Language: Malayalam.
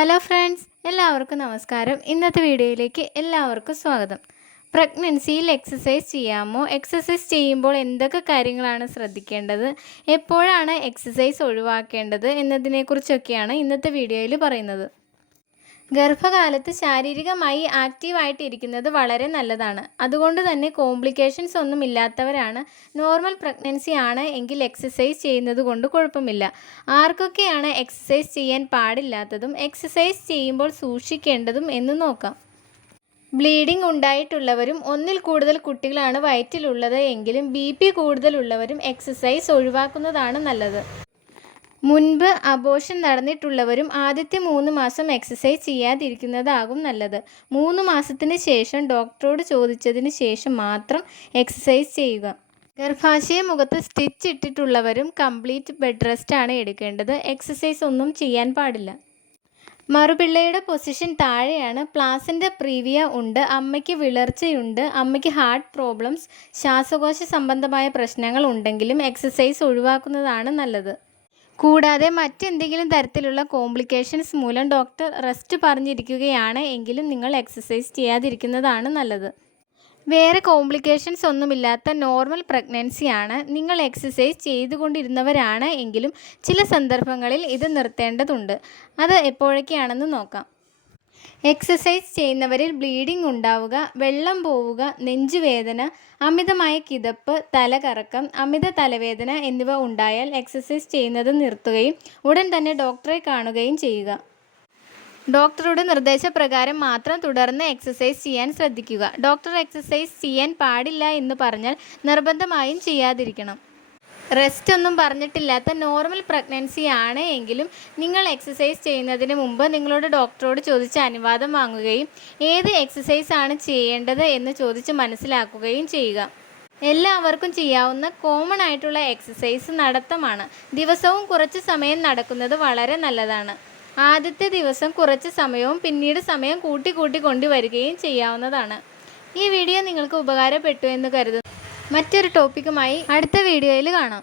ഹലോ ഫ്രണ്ട്സ്, എല്ലാവർക്കും നമസ്കാരം. ഇന്നത്തെ വീഡിയോയിലേക്ക് എല്ലാവർക്കും സ്വാഗതം. പ്രഗ്നൻസിയിൽ എക്സസൈസ് ചെയ്യാമോ? എക്സസൈസ് ചെയ്യുമ്പോൾ എന്തൊക്കെ കാര്യങ്ങളാണ് ശ്രദ്ധിക്കേണ്ടത്? എപ്പോഴാണ് എക്സസൈസ് ഒഴിവാക്കേണ്ടത് എന്നതിനെക്കുറിച്ചൊക്കെയാണ് ഇന്നത്തെ വീഡിയോയിൽ പറയുന്നത്. ഗർഭകാലത്ത് ശാരീരികമായി ആക്റ്റീവായിട്ട് ഇരിക്കുന്നത് വളരെ നല്ലതാണ്. അതുകൊണ്ട് തന്നെ കോംപ്ലിക്കേഷൻസ് ഒന്നും ഇല്ലാത്തവരാണ് നോർമൽ പ്രഗ്നൻസി ആണ് എങ്കിൽ എക്സസൈസ് ചെയ്യുന്നത് കൊണ്ട് കുഴപ്പമില്ല. ആർക്കൊക്കെയാണ് എക്സസൈസ് ചെയ്യാൻ പാടില്ലാത്തതും എക്സസൈസ് ചെയ്യുമ്പോൾ സൂക്ഷിക്കേണ്ടതും എന്ന് നോക്കാം. ബ്ലീഡിംഗ് ഉണ്ടായിട്ടുള്ളവരും ഒന്നിൽ കൂടുതൽ കുട്ടികളാണ് വയറ്റിലുള്ളത് എങ്കിലും BP കൂടുതലുള്ളവരും എക്സസൈസ് ഒഴിവാക്കുന്നതാണ് നല്ലത്. മുൻപ് അബോർഷൻ നടന്നിട്ടുള്ളവരും ആദ്യത്തെ 3 മാസം എക്സസൈസ് ചെയ്യാതിരിക്കുന്നതാകും നല്ലത്. 3 മാസത്തിന് ശേഷം ഡോക്ടറോട് ചോദിച്ചതിന് ശേഷം മാത്രം എക്സസൈസ് ചെയ്യുക. ഗർഭാശയ മുഖത്ത് സ്റ്റിച്ച് ഇട്ടിട്ടുള്ളവരും കംപ്ലീറ്റ് ബെഡ് റെസ്റ്റ് ആണ് എടുക്കേണ്ടത്. എക്സസൈസ് ഒന്നും ചെയ്യാൻ പാടില്ല. മറുപിള്ളയുടെ പൊസിഷൻ താഴെയാണ്. പ്ലാസൻ്റ പ്രീവിയ ഉണ്ട്. അമ്മയ്ക്ക് വിളർച്ചയുണ്ട്. അമ്മയ്ക്ക് ഹാർട്ട് പ്രോബ്ലംസ്, ശ്വാസകോശ സംബന്ധമായ പ്രശ്നങ്ങൾ ഉണ്ടെങ്കിലും എക്സസൈസ് ഒഴിവാക്കുന്നതാണ് നല്ലത്. കൂടാതെ മറ്റെന്തെങ്കിലും തരത്തിലുള്ള കോംപ്ലിക്കേഷൻസ് മൂലം ഡോക്ടർ റെസ്റ്റ് പറഞ്ഞിരിക്കുകയാണ് എങ്കിലും നിങ്ങൾ എക്സസൈസ് ചെയ്യാതിരിക്കുന്നതാണ് നല്ലത്. വേറെ കോംപ്ലിക്കേഷൻസ് ഒന്നുമില്ലാത്ത നോർമൽ പ്രഗ്നൻസിയാണ്. നിങ്ങൾ എക്സസൈസ് ചെയ്തുകൊണ്ടിരുന്നവരാണ് എങ്കിലും ചില സന്ദർഭങ്ങളിൽ ഇത് നിർത്തേണ്ടതുണ്ട്. അത് എപ്പോഴൊക്കെയാണെന്ന് നോക്കാം. എക്സസൈസ് ചെയ്യുന്നവരിൽ ബ്ലീഡിംഗ് ഉണ്ടാവുക, വെള്ളം പോവുക, നെഞ്ചുവേദന, അമിതമായ കിതപ്പ്, തലകറക്കം, അമിത തലവേദന എന്നിവ ഉണ്ടായാൽ എക്സസൈസ് ചെയ്യുന്നത് നിർത്തുകയും ഉടൻ തന്നെ ഡോക്ടറെ കാണുകയും ചെയ്യുക. ഡോക്ടറുടെ നിർദ്ദേശപ്രകാരം മാത്രം തുടർന്ന് എക്സസൈസ് ചെയ്യാൻ ശ്രദ്ധിക്കുക. ഡോക്ടർ എക്സസൈസ് ചെയ്യാൻ പാടില്ല എന്ന് പറഞ്ഞാൽ നിർബന്ധമായും ചെയ്യാതിരിക്കണം. റെസ്റ്റ് ഒന്നും പറഞ്ഞിട്ടില്ലാത്ത നോർമൽ പ്രഗ്നൻസി ആണ് എങ്കിലും നിങ്ങൾ എക്സസൈസ് ചെയ്യുന്നതിന് മുമ്പ് നിങ്ങളുടെ ഡോക്ടറോട് ചോദിച്ച് അനുവാദം വാങ്ങുകയും ഏത് എക്സസൈസ് ആണ് ചെയ്യേണ്ടത് എന്ന് ചോദിച്ച് മനസ്സിലാക്കുകയും ചെയ്യുക. എല്ലാവർക്കും ചെയ്യാവുന്ന കോമൺ ആയിട്ടുള്ള എക്സസൈസ് നടത്തമാണ്. ദിവസവും കുറച്ച് സമയം നടക്കുന്നത് വളരെ നല്ലതാണ്. ആദ്യത്തെ ദിവസം കുറച്ച് സമയവും പിന്നീട് സമയം കൂട്ടി കൊണ്ടുവരികയും ചെയ്യാവുന്നതാണ്. ഈ വീഡിയോ നിങ്ങൾക്ക് ഉപകാരപ്പെട്ടു എന്ന് കരുതുന്നു. മറ്റൊരു ടോപ്പിക്കുമായി അടുത്ത വീഡിയോയിൽ കാണാം.